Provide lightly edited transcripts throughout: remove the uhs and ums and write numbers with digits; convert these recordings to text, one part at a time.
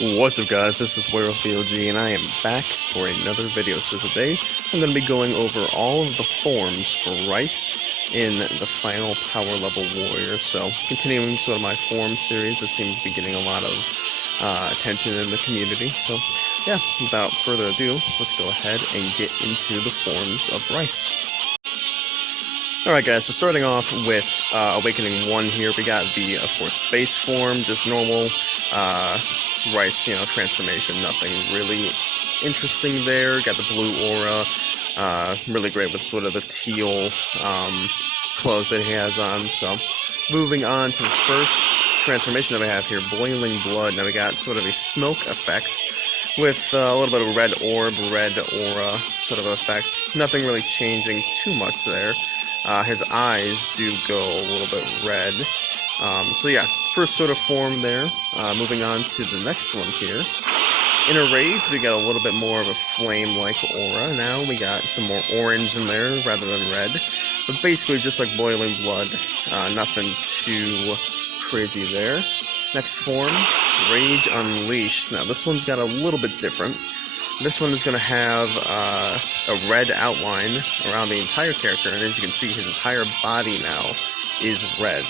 What's up guys, this is WerewolfVOG and I am back for another video. So today I'm going to be going over all of the forms for Rice in the final Power Level Warrior. So continuing sort of my form series, this seems to be getting a lot of attention in the community. So yeah, without further ado, let's go ahead and get into the forms of Rice. Alright guys, so starting off with Awakening 1 here, we got the, of course, base form, just normal Rice, transformation, nothing really interesting there. Got the blue aura, really great with sort of the teal clothes that he has on. So, moving on to the first transformation that we have here, Boiling Blood. Now we got sort of a smoke effect with a little bit of red orb, red aura sort of effect. Nothing really changing too much there. His eyes do go a little bit red. So yeah, first sort of form there. Moving on to the next one here. In a Rage, we got a little bit more of a flame-like aura. Now we got some more orange in there rather than red. But basically just like Boiling Blood, nothing too crazy there. Next form, Rage Unleashed. Now this one's got a little bit different. This one is going to have a red outline around the entire character, and as you can see, his entire body now is red.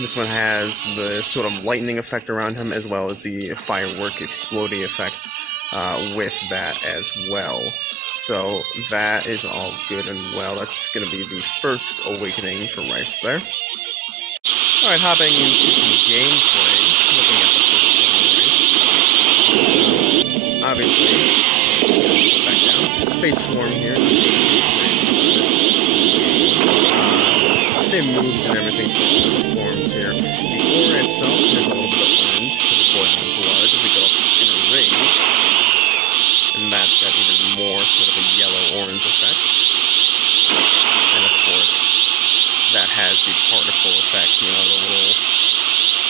This one has the sort of lightning effect around him, as well as the firework exploding effect with that as well. So that is all good and well. That's going to be the first Awakening for Rice there. Alright, hopping into some gameplay, looking at the first one of Rice. So, obviously, back down. Base form here. Same moves and everything for all the forms here. The aura itself is a little bit of orange for the Boiling Blood. We go up to Inner Rage, and that's got even more sort of a yellow-orange effect. And of course, that has the particle effect, the little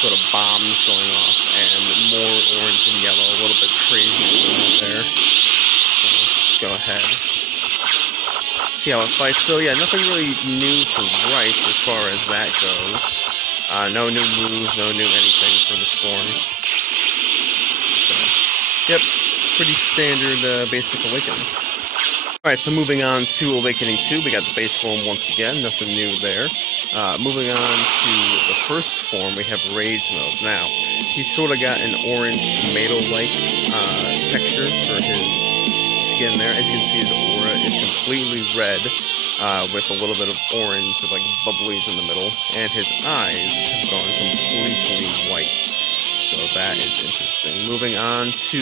sort of bombs going off, and more orange and yellow, a little bit crazy there. So, go ahead. See how it fights. So yeah, nothing really new for Rice as far as that goes. No new moves, no new anything for this form. So, yep, pretty standard basic Awakening. Alright, so moving on to Awakening 2, we got the base form once again, nothing new there. Moving on to the first form, we have Rage Mode. Now, he's sort of got an orange tomato-like texture for his skin there. As you can see, his aura is completely red, with a little bit of orange, like bubblies in the middle, and his eyes have gone completely white. So that is interesting. Moving on to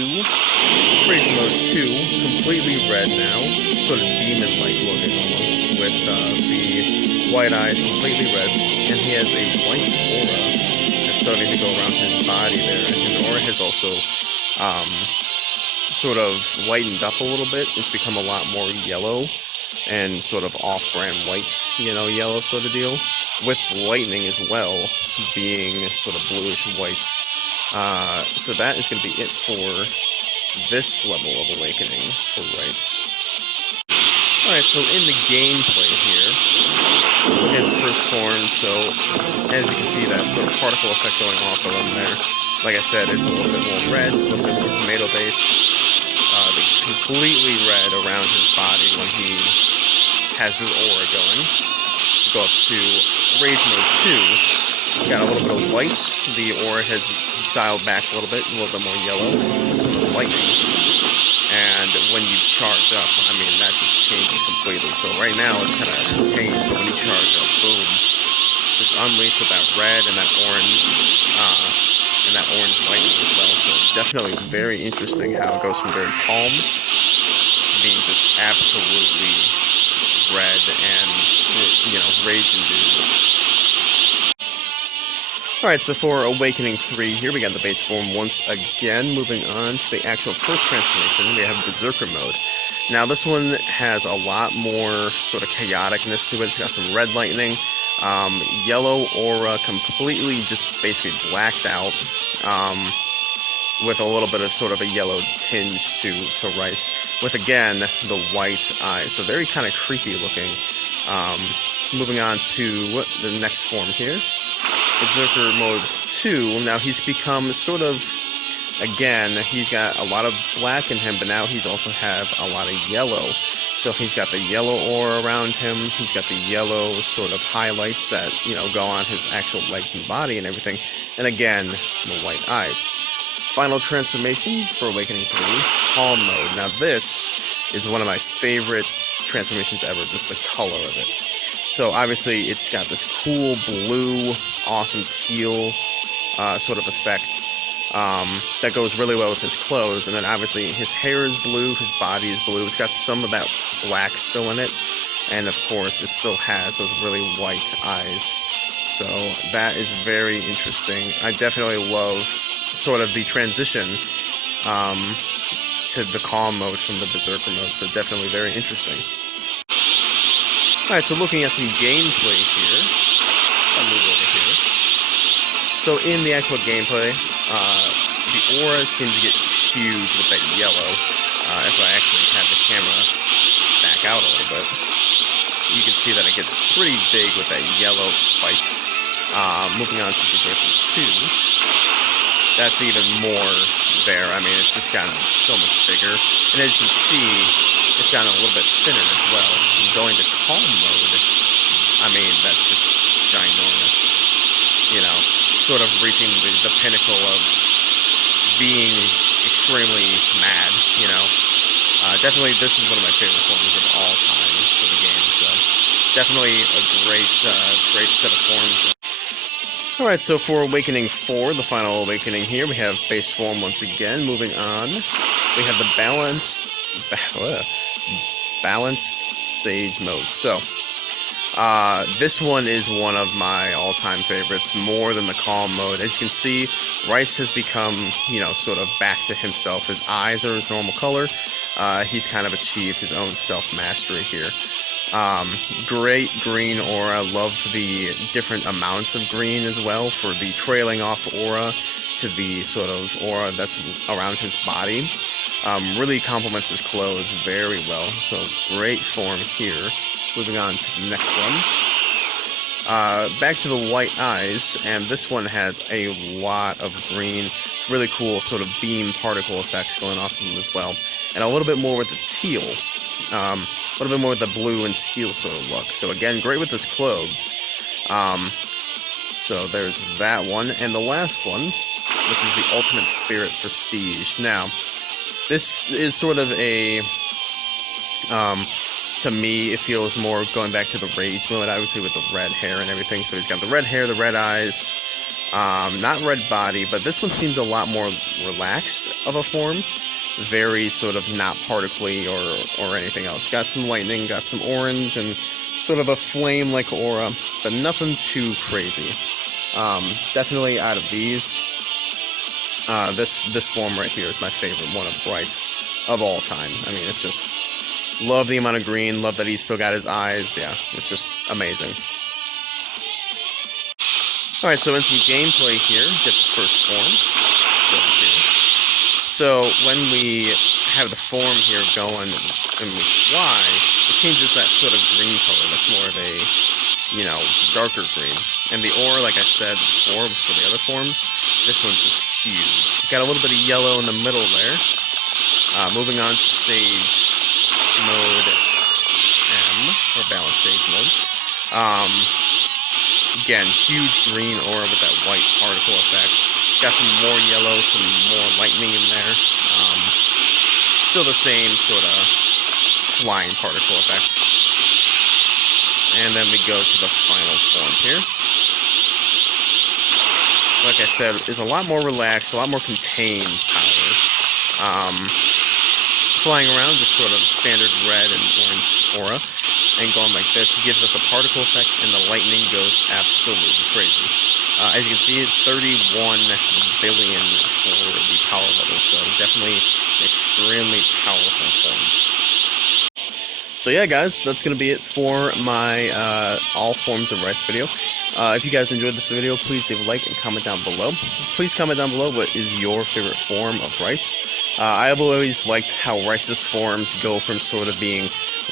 Rage Mode 2, completely red now, sort of demon-like looking almost, with the white eyes completely red, and he has a white aura that's starting to go around his body there, and his aura has also sort of lightened up a little bit. It's become a lot more yellow and sort of off-brand white, yellow sort of deal, with lightning as well being sort of bluish white. So that is going to be it for this level of Awakening for Rice. Alright, so in the gameplay here, look at the first form. So as you can see, that sort of particle effect going off of him there. Like I said, it's a little bit more red, a little bit more tomato-based. Completely red around his body when he has his aura going. Go up to Rage Mode 2. Got a little bit of white. The aura has dialed back a little bit more yellow, some lightning. And when you charge up, that just changes completely. So right now it's kind of contained, but when you charge up, boom, just unleashed with that red and that orange, lightning as well. So definitely very interesting how it goes from very calm to being just absolutely red and, rage-induced. Alright, so for Awakening 3 here, we got the base form once again. Moving on to the actual first transformation, we have Berserker Mode. Now this one has a lot more sort of chaoticness to it. It's got some red lightning, yellow aura, completely just basically blacked out, with a little bit of sort of a yellow tinge to Rice, with again the white eyes. So very kind of creepy looking. Moving on to the next form here. Berserker Mode 2, now he's become sort of again, he's got a lot of black in him, but now he's also have a lot of yellow. So he's got the yellow aura around him, he's got the yellow sort of highlights that, go on his actual legs and body and everything, and again, the white eyes. Final transformation for Awakening 3, Calm Mode. Now this is one of my favorite transformations ever, just the color of it. So obviously it's got this cool blue, awesome teal sort of effect that goes really well with his clothes, and then obviously his hair is blue, his body is blue, it's got some of that black still in it, and of course it still has those really white eyes. So that is very interesting. I definitely love sort of the transition to the Calm Mode from the Berserker mode, so definitely very interesting. Alright, so looking at some gameplay here, I'll move over here. So in the actual gameplay, the aura seems to get huge with that yellow. If I actually had the camera back out a little bit, you can see that it gets pretty big with that yellow spike. Moving on to Berserker 2. That's even more there. I mean, it's just gotten so much bigger. And as you can see, it's gotten a little bit thinner as well. And going to Calm Mode, I mean, that's just ginormous. Sort of reaching the pinnacle of being extremely mad, Definitely, this is one of my favorite forms of all time for the game, so definitely a great set of forms. Alright, so for Awakening 4, the final awakening here, we have base form once again. Moving on, we have the balanced Sage mode. So, this one is one of my all-time favorites, more than the Calm mode. As you can see, Rice has become, sort of back to himself. His eyes are his normal color. He's kind of achieved his own self-mastery here. Great green aura. Love the different amounts of green as well, for the trailing off aura to the sort of aura that's around his body. Really complements his clothes very well, so great form here. Moving on to the next one. Back to the white eyes, and this one has a lot of green, really cool sort of beam particle effects going off of them as well, and a little bit more with the teal. A little bit more with the blue and teal sort of look. So again, great with his clothes. So there's that one. And the last one, which is the Ultimate Spirit Prestige. Now, this is sort of a, to me, it feels more going back to the Rage mode, obviously with the red hair and everything. So he's got the red hair, the red eyes, not red body, but this one seems a lot more relaxed of a form. Very sort of not particly or anything else. Got some lightning, got some orange, and sort of a flame-like aura, but nothing too crazy. Definitely out of these, this form right here is my favorite one of Rice of all time. I mean, it's just, love the amount of green, love that he's still got his eyes. Yeah, it's just amazing. Alright, so in some gameplay here, get the first form. Go here. So when we have the form here going and we fly, it changes that sort of green color. That's more of a, darker green. And the aura, like I said before for the other forms, this one's just huge. Got a little bit of yellow in the middle there. Moving on to Sage mode M, or Balanced Sage mode. Again, huge green aura with that white particle effect. Got some more yellow, some more lightning in there. Still the same sort of flying particle effect. And then we go to the final form here. Like I said, is a lot more relaxed, a lot more contained power. Flying around, just sort of standard red and orange aura. And going like this gives us a particle effect, and the lightning goes absolutely crazy. As you can see, it's 31 billion for the power level, so definitely an extremely powerful form. So yeah, guys, that's going to be it for my all forms of Rice video. If you guys enjoyed this video, please leave a like and comment down below. Please comment down below what is your favorite form of Rice. I have always liked how Rice's forms go from sort of being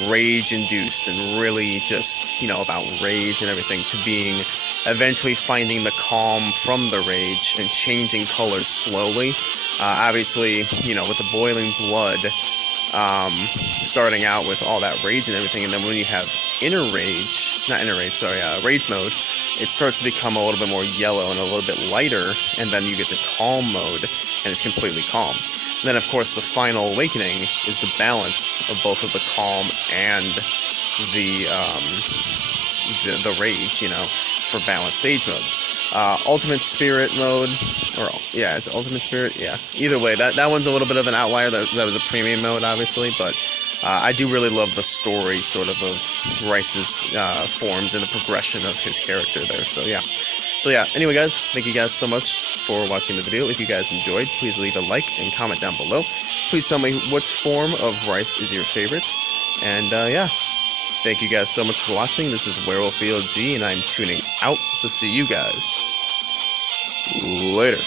rage-induced and really just, you know, about rage and everything, to being eventually finding the calm from the rage and changing colors slowly. Obviously, you know, with the boiling blood, starting out with all that rage and everything, and then when you have rage mode, it starts to become a little bit more yellow and a little bit lighter, and then you get the calm mode, and it's completely calm. And then, of course, the final awakening is the balance of both of the calm and the rage, you know, for balanced stage mode. Ultimate Spirit mode, is it Ultimate Spirit? Yeah. Either way, that one's a little bit of an outlier. That was a premium mode, obviously, but I do really love the story, sort of Rice's forms and the progression of his character there. So yeah. Anyway, guys, thank you guys so much for watching the video. If you guys enjoyed, please leave a like and comment down below. Please tell me which form of Rice is your favorite. And yeah. Thank you guys so much for watching. This is WerewolfVLG, and I'm tuning out, so see you guys later.